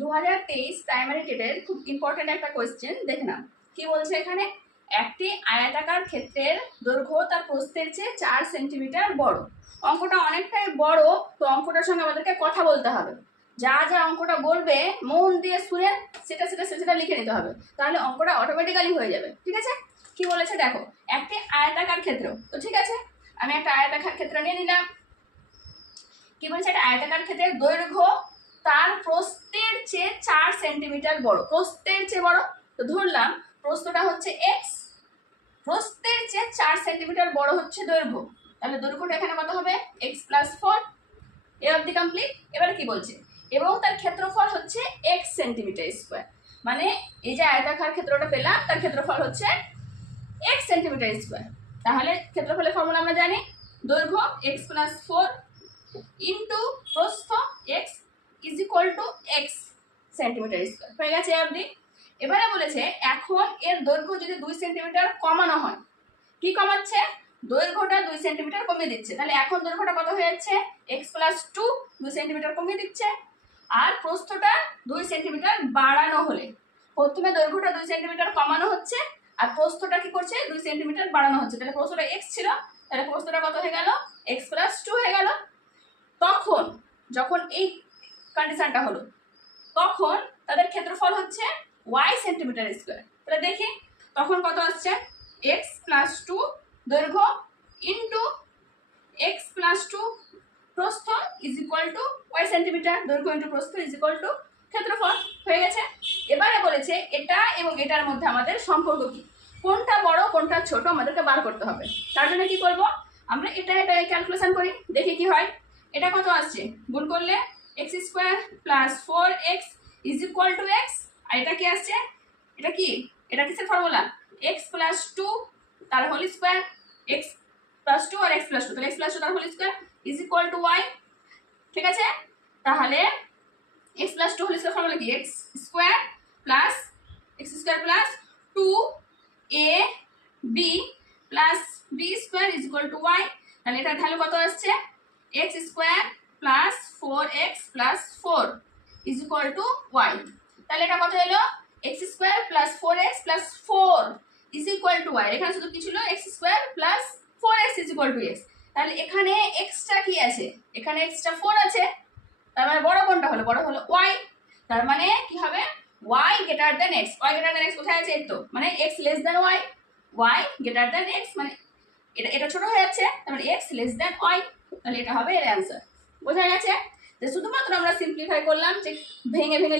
2023 primary টেটের খুব important একটা question দেখে নাও। কি বলছে এখানে? একটি আয়তাকার ক্ষেত্রের দৈর্ঘ্য তার প্রস্থের চেয়ে 4 সেন্টিমিটার বড়। অঙ্কটা অনেকটাই বড়, তো অঙ্কটার সঙ্গে আমাদেরকে কথা বলতে হবে। যা যা অঙ্কটা বলবে মন দিয়ে শুনে সেটা লিখে নিতে হবে, তাহলে অঙ্কটা অটোমেটিক্যালি হয়ে যাবে। ঠিক আছে? কি বলেছে দেখো, একটি আয়তাকার ক্ষেত্র। তো ঠিক আছে, আমি একটা আয়তাকার ক্ষেত্র নিয়ে নিলাম। কি বলছে? একটা আয়তাকার ক্ষেত্রের দৈর্ঘ্য তার প্রস্থের চেয়ে 4 সেন্টিমিটার বড়। প্রস্থের চেয়ে বড়, তো ধরলাম প্রস্থটা হচ্ছে এক্স, প্রস্থের চেয়ে 4 সেন্টিমিটার বড় হচ্ছে দৈর্ঘ্য। তাহলে দৈর্ঘ্যটা এখানে কত হবে? X plus 4। এ অবধি কমপ্লিট। এবার কি বলছে? এবং তার ক্ষেত্রফল হচ্ছে এক্স সেন্টিমিটার স্কোয়ার। মানে এই যে আয়তাকার ক্ষেত্রটা পেলাম, তার ক্ষেত্রফল হচ্ছে এক্স সেন্টিমিটার স্কোয়ার। তাহলে ক্ষেত্রফলের ফর্মুলা আমরা জানি, দৈর্ঘ্য এক্স প্লাস 4 ইন্টু প্রস্থ x is equal to x centimetre square. হয়ে গেছে অবধি। এবারে বলেছে এখন এর দৈর্ঘ্য যদি 2 সেন্টিমিটার কমানো হয়। কি কমাচ্ছে? দৈর্ঘ্যটা 2 সেন্টিমিটার কমিয়ে দিচ্ছে। তাহলে এখন দৈর্ঘ্যটা কত হয়ে যাচ্ছে? এক্স প্লাস 2 সেন্টিমিটার কমিয়ে দিচ্ছে। আর প্রস্থটা 2 সেন্টিমিটার বাড়ানো হলে, প্রথমে দৈর্ঘ্যটা 2 সেন্টিমিটার কমানো হচ্ছে আর প্রস্থটা কি করছে? 2 সেন্টিমিটার বাড়ানো হচ্ছে। তাহলে প্রস্থটা এক্স ছিল, তাহলে প্রস্থটা কত হয়ে গেল? এক্স প্লাস 2 হয়ে গেল। তখন যখন এই কন্ডিশনটা হলো, তখন তাদের ক্ষেত্রফল হচ্ছে ওয়াই সেন্টিমিটার স্কোয়ার। তাহলে দেখি তখন কত আসছে? এক্স প্লাস 2 দৈর্ঘ্য ইন্টু এক্স প্লাস 2 প্রস্থ is equal to y centimetre. দৈর্ঘ্য ইন্টু প্রস্থ ইজ ইকুয়াল টু ক্ষেত্রফল। হয়ে গেছে। এবারে বলেছে এটা এবং এটার মধ্যে আমাদের সম্পর্ক কি, কোনটা বড় কোনটা ছোট আমাদেরকে বার করতে হবে। তার জন্য কি করব? আমরা এটা ক্যালকুলেশন করি, দেখি কি হয়। এটা কত আসছে? গুণ করলে x square plus 4x is equal to x. আর এটা কি আসছে? এটা কি? এটা কিসের ফর্মুলা? এক্স প্লাস 2 তার হোল স্কোয়ার, এক্স প্লাস 2 আর এক্স প্লাস 2, তাহলে এক্স প্লাস 2 তার whole square is equal to y. ঠিক আছে? তাহলে x plus 2 whole square formula কি? X square plus 2ab plus b square is equal to y. তাহলে এটার ভ্যালু কত আসছে? X square plus 4x plus 4 is equal to y. তাহলে এটা কত এলো? X square plus 4x plus 4 is equal to y. এখানে শুধু কি ছিল? X square plus 4x is equal to x. তাহলে এখানে এক্সটা কি আছে? এখানে এক্সটা 4 আছে। তার মানে বড় কোনটা হলো? বড় হলো ওয়াই। তার মানে কি হবে? Y greater than x. Y greater than x কোথায় আছে? এই তো, মানে x less than y. Y greater than x মানে এটা ছোট হয়ে যাচ্ছে, তার মানে এক্স লেস দেন ওয়াই। তাহলে এটা হবে এর অ্যান্সার। বোঝা গেছে? যে শুধুমাত্র আমরা সিম্পলিফাই করলাম, যে ভেঙে ভেঙে